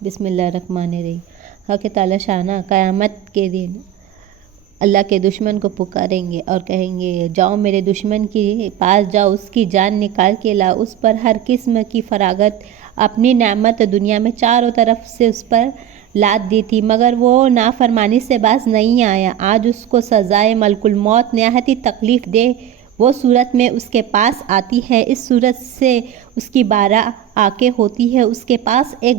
بسم اللہ الرحمن الرحیم۔ حق تعالی شانہ قیامت کے دن اللہ کے دشمن کو پکاریں گے اور کہیں گے جاؤ میرے دشمن کے پاس جاؤ، اس کی جان نکال کے لا، اس پر ہر قسم کی فراغت اپنی نعمت دنیا میں چاروں طرف سے اس پر لاد دی تھی، مگر وہ نافرمانی سے باز نہیں آیا۔ آج اس کو سزائے ملک الموت نہایت تکلیف دے وہ صورت میں اس کے پاس آتی ہے۔ اس صورت سے اس کی 12 آنکھیں ہوتی ہیں، اس کے پاس ایک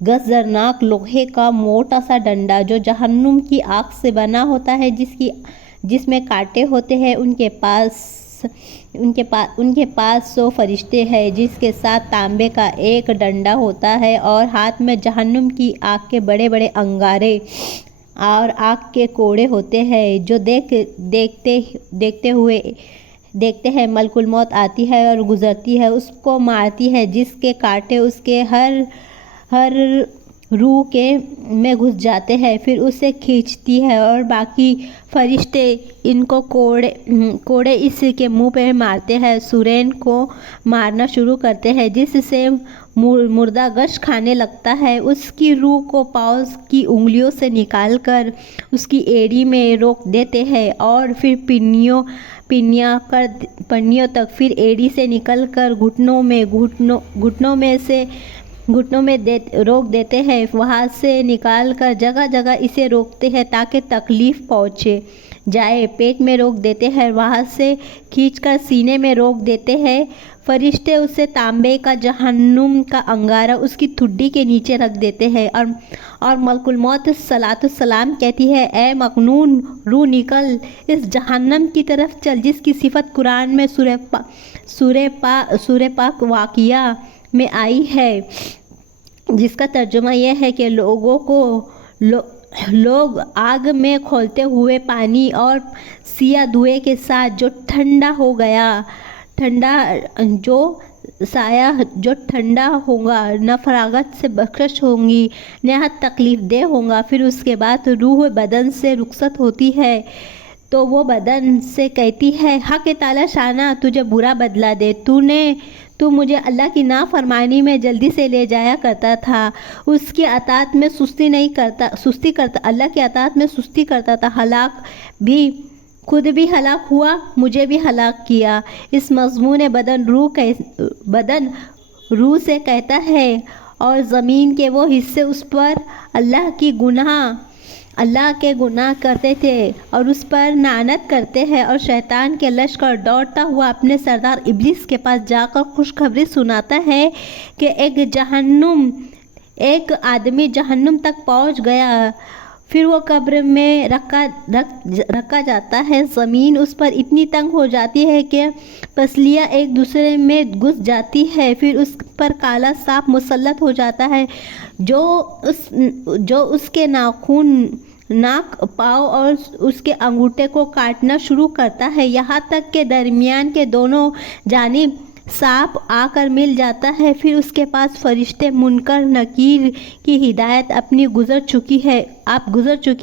گزرناک لوہے کا موٹا سا ڈنڈا جو جہنم کی آگ سے بنا ہوتا ہے، جس میں کانٹے ہوتے ہیں۔ ان کے پاس 100 فرشتے ہیں جس کے ساتھ تانبے کا ایک ڈنڈا ہوتا ہے، اور ہاتھ میں جہنم کی آگ کے بڑے بڑے انگارے اور آگ کے کوڑے ہوتے ہیں، جو دیکھتے ہیں ملک الموت آتی ہے اور گزرتی ہے، اس کو مارتی ہے، جس کے کانٹے اس کے ہر روح میں گھس جاتے ہیں، پھر اسے کھینچتی ہے، اور باقی فرشتے ان کو کوڑے اس کے منہ پہ مارتے ہیں، سورین کو مارنا شروع کرتے ہیں، جس سے مردہ گش کھانے لگتا ہے۔ اس کی روح کو پاؤں کی انگلیوں سے نکال کر اس کی ایڑی میں روک دیتے ہیں، اور پھر پنیوں تک، پھر ایڑی سے نکل کر گھٹنوں میں روک دیتے ہیں، وہاں سے نکال کر جگہ جگہ اسے روکتے ہیں تاکہ تکلیف پہنچے جائے، پیٹ میں روک دیتے ہیں، وہاں سے کھینچ کر سینے میں روک دیتے ہیں۔ فرشتے اسے تانبے کا جہنم کا انگارہ اس کی ٹھڈی کے نیچے رکھ دیتے ہیں، اور ملک الموت صلاۃ السلام کہتی ہے اے مکنون، روح نکل، اس جہنم کی طرف چل جس کی صفت قرآن میں سورہ پاک واقعہ میں آئی ہے، جس کا ترجمہ یہ ہے کہ لوگ آگ میں کھولتے ہوئے پانی اور سیاہ دھوئے کے ساتھ جو ٹھنڈا ہوگا، نفراغت سے بخشش ہوں گی، نہایت تکلیف دہ ہوگا۔ پھر اس کے بعد روح بدن سے رخصت ہوتی ہے تو وہ بدن سے کہتی ہے حق تعالی شانہ تجھے برا بدلہ دے، تو مجھے اللہ کی نافرمانی میں جلدی سے لے جایا کرتا تھا، اس کی اطاعت میں سستی کرتا، اللہ کی اطاعت میں سستی کرتا تھا، خود بھی ہلاک ہوا، مجھے بھی ہلاک کیا۔ اس مضمون بدن روح سے کہتا ہے، اور زمین کے وہ حصے اس پر اللہ کے گناہ کرتے تھے اور اس پر لعنت کرتے ہیں، اور شیطان کے لشکر دوڑتا ہوا اپنے سردار ابلیس کے پاس جا کر خوشخبری سناتا ہے کہ ایک آدمی جہنم تک پہنچ گیا، پھر وہ قبر میں رکھا جاتا ہے، زمین اس پر اتنی تنگ ہو جاتی ہے کہ پسلیاں ایک دوسرے میں گھس جاتی ہے، پھر اس پر کالا سانپ مسلط ہو جاتا ہے جو اس کے ناک، پاؤں اور اس کے انگوٹھے کو کاٹنا شروع کرتا ہے، یہاں تک کہ درمیان کے دونوں جانب سانپ آ کر مل جاتا ہے۔ پھر اس کے پاس فرشتے منکر نکیر کی ہدایت گزر چکی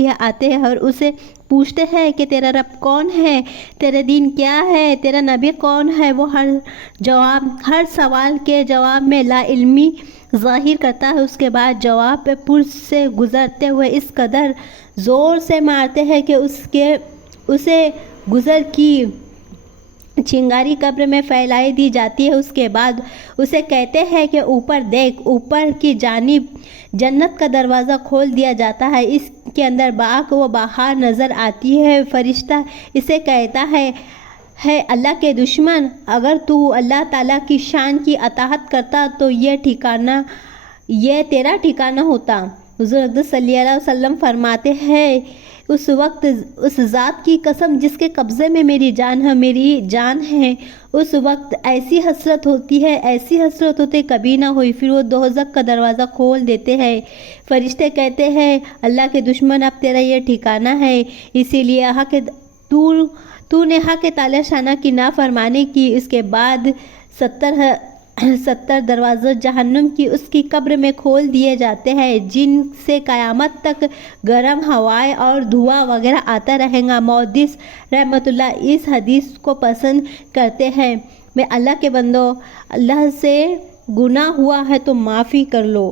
ہے آتے ہیں اور اسے پوچھتے ہیں کہ تیرا رب کون ہے، تیرا دین کیا ہے، تیرا نبی کون ہے۔ وہ ہر سوال کے جواب میں لا علمی ظاہر کرتا ہے، اس کے بعد جواب پرس سے گزرتے ہوئے اس قدر زور سے مارتے ہیں کہ اسے گزر کی چنگاری قبر میں پھیلائی دی جاتی ہے۔ اس کے بعد اسے کہتے ہیں کہ اوپر دیکھ، اوپر کی جانب جنت کا دروازہ کھول دیا جاتا ہے، اس کے اندر باغ و بہار نظر آتی ہے۔ فرشتہ اسے کہتا ہے اللہ کے دشمن، اگر تو اللہ تعالیٰ کی شان کی اطاعت کرتا تو یہ تیرا ٹھکانہ ہوتا۔ حضور اقدس صلی اللہ علیہ وسلم فرماتے ہیں اس وقت اس ذات کی قسم جس کے قبضے میں میری جان ہے، اس وقت ایسی حسرت ہوتی کبھی نہ ہوئی۔ پھر وہ دوزخ کا دروازہ کھول دیتے ہیں، فرشتے کہتے ہیں اللہ کے دشمن اب تیرا یہ ٹھکانہ ہے، اسی لیے تو نے حق تعالی شانہ کی نافرمانی کی۔ اس کے بعد 70 دروازے جہنم کی اس کی قبر میں کھول دیے جاتے ہیں، جن سے قیامت تک گرم ہوائیں اور دھواں وغیرہ آتا رہے گا۔ محدث رحمۃ اللہ اس حدیث کو پسند کرتے ہیں، میں اللہ کے بندو، اللہ سے گناہ ہوا ہے تو معافی کر لو۔